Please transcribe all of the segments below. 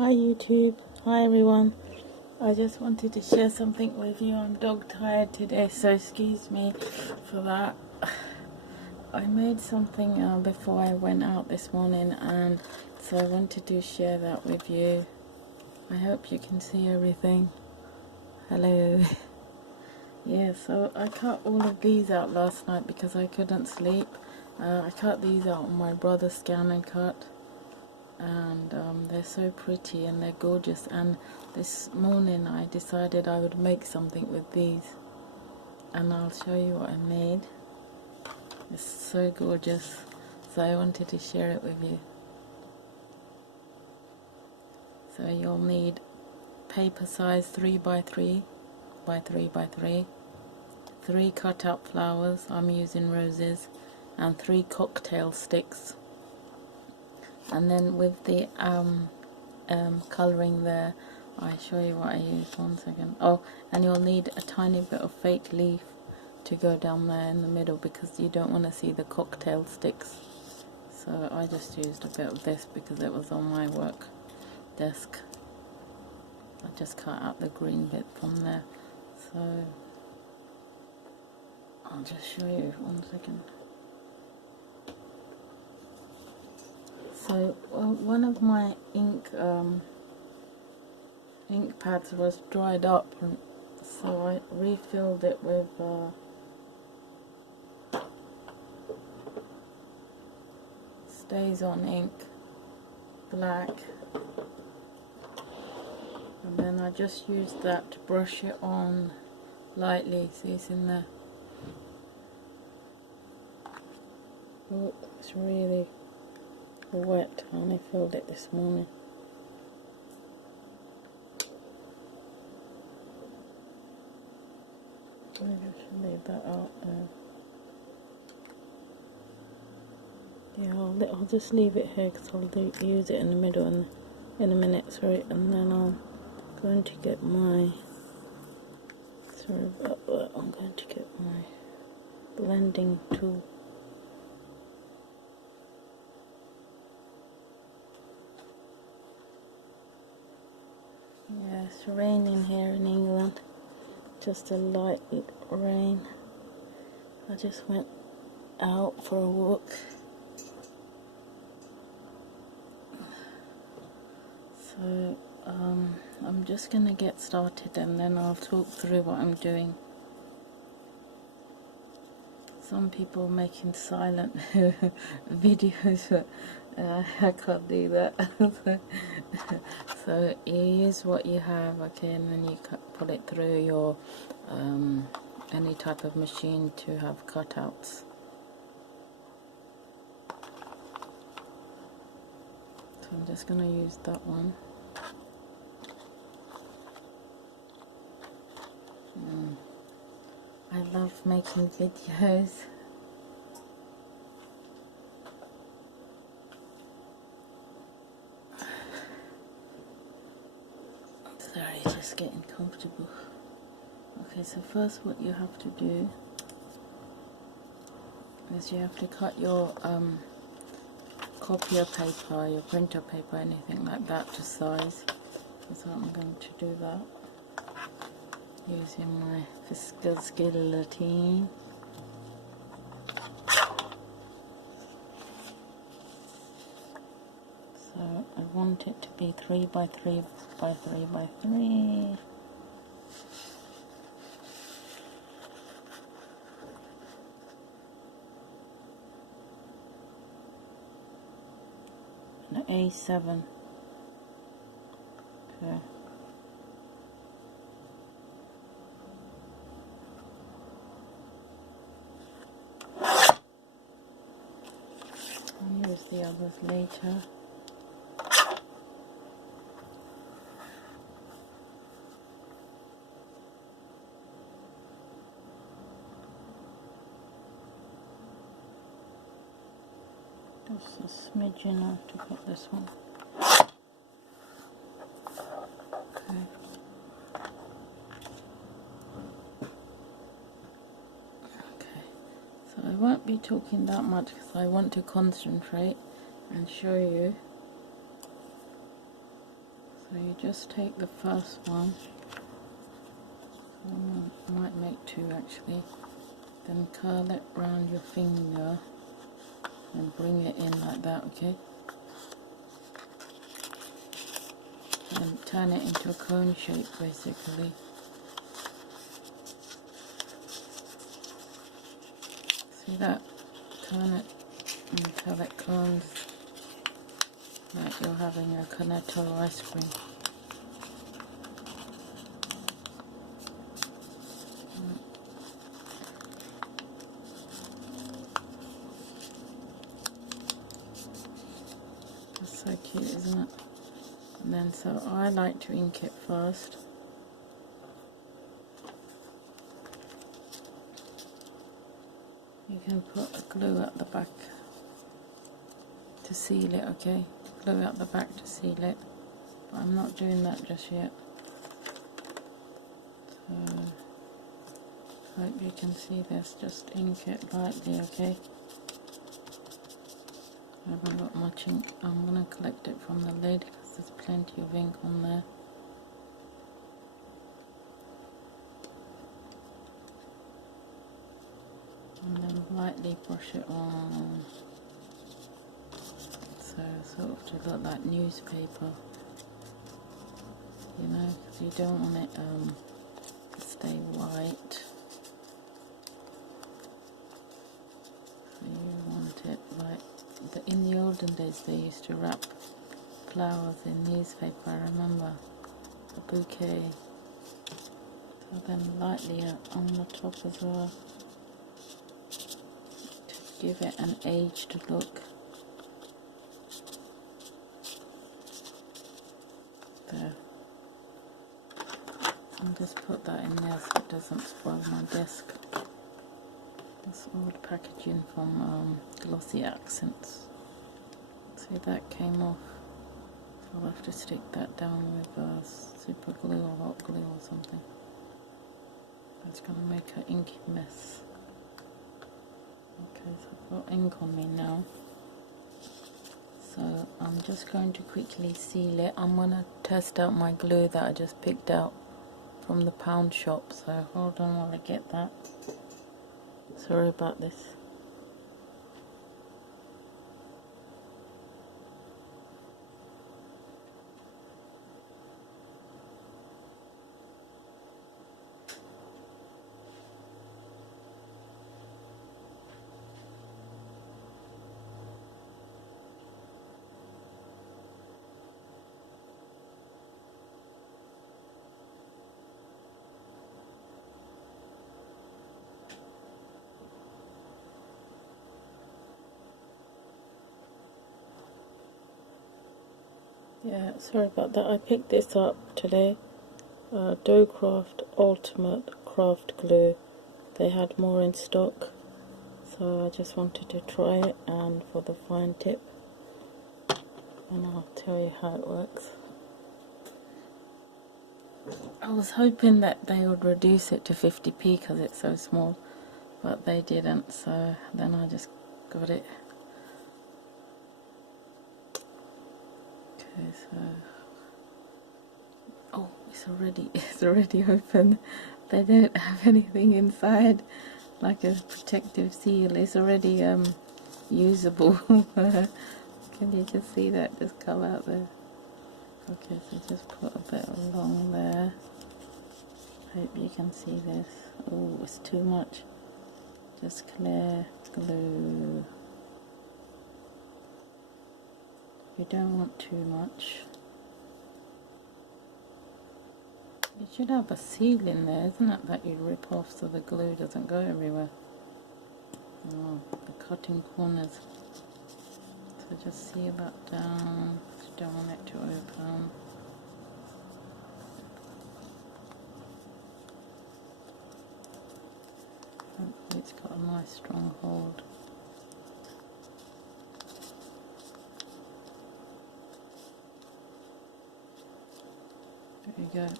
Hi YouTube, hi everyone. I just wanted to share something with you. I'm dog tired today, so excuse me for that. I made something before I went out this morning, and so I wanted to share that with you. I hope you can see everything. Hello. Yeah, so I cut all of these out last night because I couldn't sleep. I cut these out on my brother's scan and cut, and they're so pretty and they're gorgeous. And this morning I decided I would make something with these, and I'll show you what I made. It's so gorgeous, so I wanted to share it with you. So you'll need paper size 3 by 3 by 3 by 3, 3 cut out flowers, I'm using roses, and 3 cocktail sticks. And then with the colouring there, I show you what I used. 1 second. Oh, and you'll need a tiny bit of fake leaf to go down there in the middle because you don't want to see the cocktail sticks. So I just used a bit of this because it was on my work desk. I just cut out the green bit from there. So I'll just show you. 1 second. So one of my ink pads was dried up, and so I refilled it with StazOn ink, black, and then I just used that to brush it on lightly. See, it's in there. Oh, it's really wet. I only filled it this morning. Maybe I should leave that out there. Yeah, I'll just leave it here because I'll use it in the middle and in a minute, sorry, and then I'm going to get my, sorry about that, I'm going to get my blending tool. Yeah, it's raining here in England, just a light rain. I just went out for a walk. So I'm just gonna get started and then I'll talk through what I'm doing. Some people are making silent videos, but I can't do that. So you use what you have, okay, and then you put it through your any type of machine to have cutouts. So I'm just gonna use that one. I love making videos. Sorry, just getting comfortable. Okay, so first what you have to do is you have to cut your copier paper, your printer paper, anything like that to size. So I'm going to do that using my viscous guillotine. So I want it to be 3 by 3 by 3 by 3. And A7. Okay. I'll use the others later. Just a smidgen, I have to put this one. Okay. Okay. So I won't be talking that much because I want to concentrate and show you. So you just take the first one, I might make two actually, then curl it round your finger and bring it in like that, okay? And turn it into a cone shape basically. See that? Turn it until it cones like you're having a cornetto ice cream. That's so cute, isn't it? And then so I like to ink it first. You can put a glue at the back to seal it, okay? Glue at the back to seal it. But I'm not doing that just yet. So, hope you can see this. Just ink it lightly, okay? I haven't got much ink. I'm going to collect it from the lid because there's plenty of ink on there. And then lightly brush it on. So sort of to look like newspaper. You know, because you don't want it to stay white. So you want it like, in the olden days they used to wrap flowers in newspaper, I remember. A bouquet. So then lightly on the top as well. To give it an aged look. There. I'll just put that in there so it doesn't spoil my desk. This old packaging from Glossy Accents. See, that came off. So I'll have to stick that down with super glue or hot glue or something. It's going to make an inky mess. Okay, so I've got ink on me now. So I'm just going to quickly seal it. I'm going to test out my glue that I just picked out from the pound shop. So hold on while I get that. Sorry about this. Yeah, sorry about that. I picked this up today. Doughcraft Ultimate Craft Glue. They had more in stock, so I just wanted to try it and for the fine tip, and I'll tell you how it works. I was hoping that they would reduce it to 50p because it's so small, but they didn't, so then I just got it. Okay, so oh, it's already open. They don't have anything inside like a protective seal. It's already usable. Can you just see that just come out there? Okay, so just put a bit along there. Hope you can see this. Oh, it's too much. Just clear glue. You don't want too much. You should have a seal in there, isn't it, that you rip off so the glue doesn't go everywhere. Oh, the cutting corners. So just seal that down. You don't want it to open. Hopefully it's got a nice strong hold. There you go.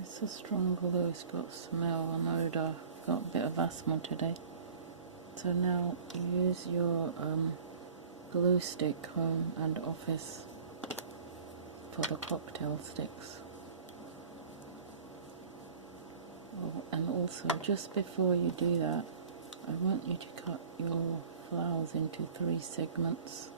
It's a strong glue, it's got smell and odour. Got a bit of asthma today. So now use your glue stick home and office for the cocktail sticks. Oh, and also, just before you do that, I want you to cut your flowers into 3 segments.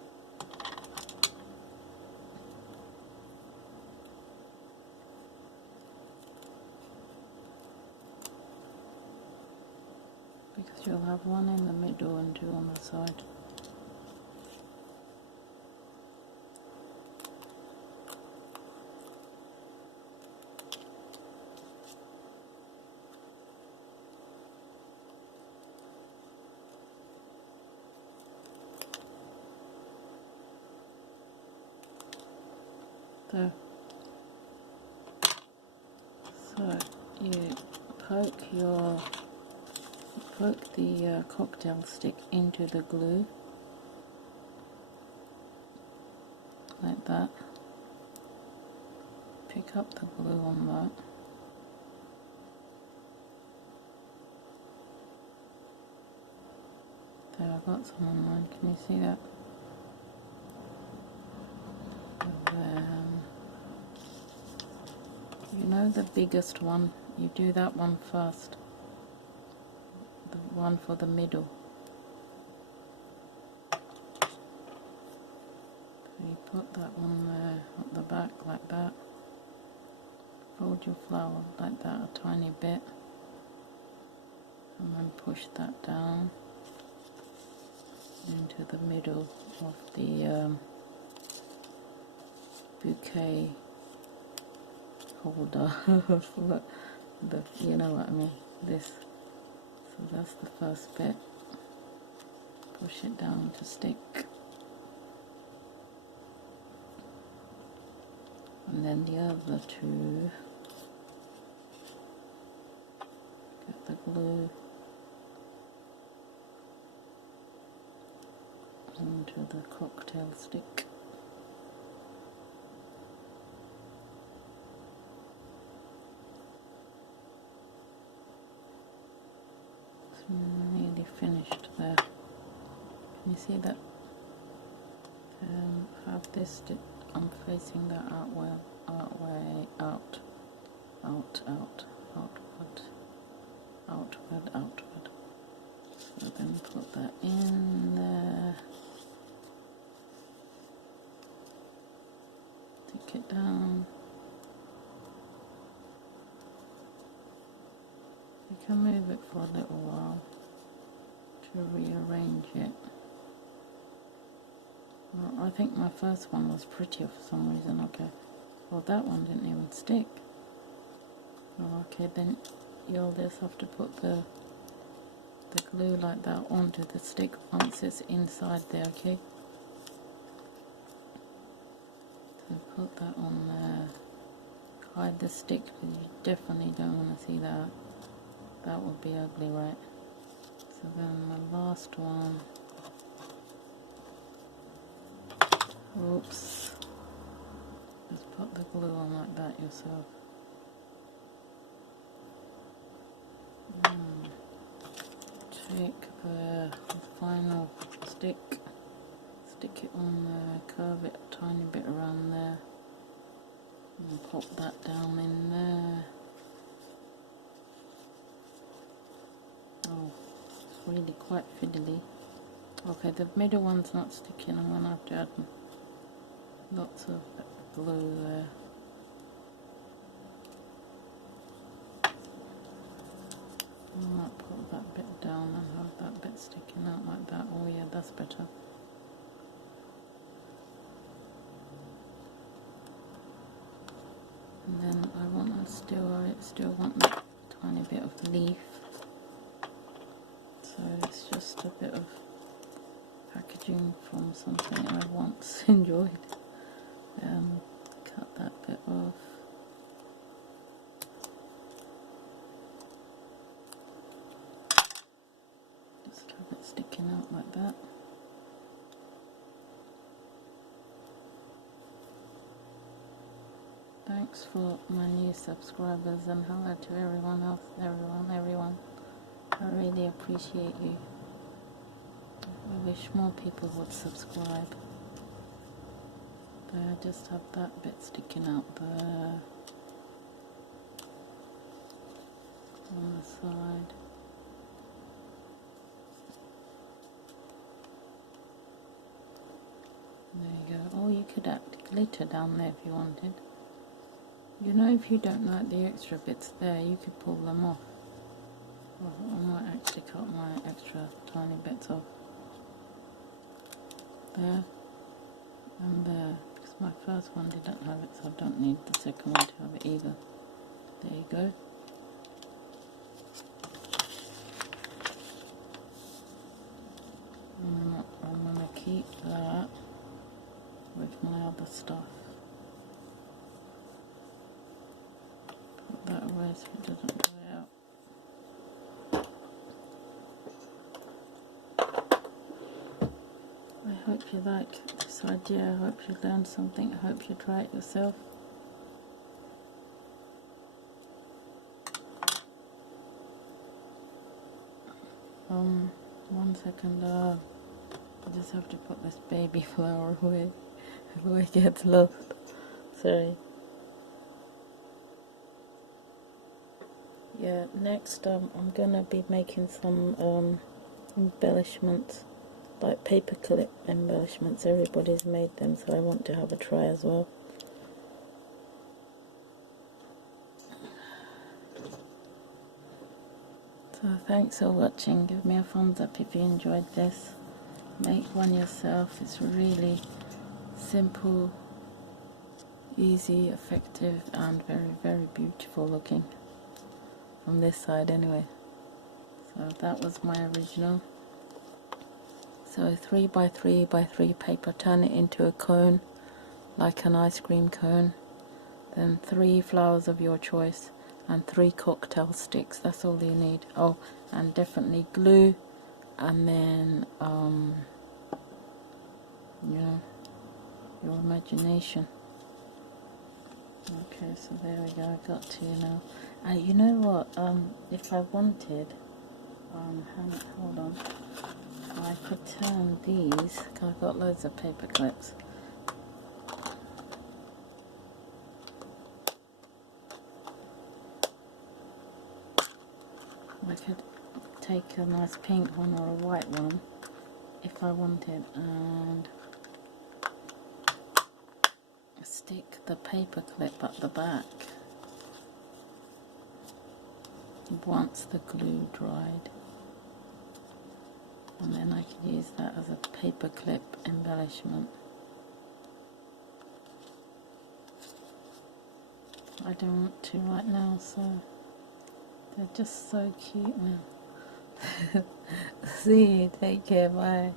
Because you'll have one in the middle and 2 on the side. There. So you poke the cocktail stick into the glue like that. Pick up the glue on that. There, I've got some on mine. Can you see that? And then, you know the biggest one, you do that one first. The one for the middle. So you put that one there at the back like that. Fold your flower like that a tiny bit. And then push that down into the middle of the bouquet holder. You know what I mean, this. So that's the first bit. Push it down to stick. And then the other 2, get the glue onto the cocktail stick. So nearly finished there. Can you see that? Have this stick, I'm facing that outward. So then put that in there. Take it down. You can move it for a little while to rearrange it. Well, I think my first one was prettier for some reason. Okay, well that one didn't even stick. Oh, okay, then you'll just have to put the glue like that onto the stick once it's inside there, okay? So put that on there. Hide the stick because you definitely don't want to see that. That would be ugly, right? So then the last one. Oops. Just put the glue on like that yourself. Take the final stick, stick it on there, curve it a tiny bit around there, and pop that down in there. Oh, it's really quite fiddly. Okay, the middle one's not sticking. I'm going to have to add lots of glue there. I might put that bit down and have that bit sticking out like that. Oh yeah, that's better. And then I want to still want that tiny bit of leaf. So it's just a bit of packaging from something I once enjoyed. Cut that bit off. Just have it sticking out like that. Thanks for my new subscribers and hello to everyone else, everyone. I really appreciate you. I wish more people would subscribe. I just have that bit sticking out there on the side. There you go. Oh, you could add glitter down there if you wanted. You know, if you don't like the extra bits there, you could pull them off. Well, I might actually cut my extra tiny bits off. There and there. Because my first one didn't have it, so I don't need the second one to have it either. There you go. And I'm going to keep that with my other stuff. Put that away so it doesn't dry out. I hope you like this idea. I hope you learned something. I hope you try it yourself. One second. I just have to put this baby flower away before it gets lost. Sorry. Yeah, next I'm gonna be making some embellishments, like paperclip embellishments. Everybody's made them, so I want to have a try as well. So thanks for watching. Give me a thumbs up if you enjoyed this. Make one yourself. It's really simple, easy, effective, and very, very beautiful looking. From this side anyway. So that was my original. So 3 by 3 by 3 paper, turn it into a cone, like an ice cream cone. Then 3 flowers of your choice and 3 cocktail sticks. That's all you need. Oh, and definitely glue, and then you know, your imagination. Okay, so there we go. I got to you now. You know what? If I wanted, hold on. I could turn these. I've got loads of paper clips. I could take a nice pink one or a white one if I wanted, and stick the paper clip at the back once the glue dried, and then I could use that as a paper clip embellishment. I don't want to right now, so they're just so cute now. See you, take care, bye.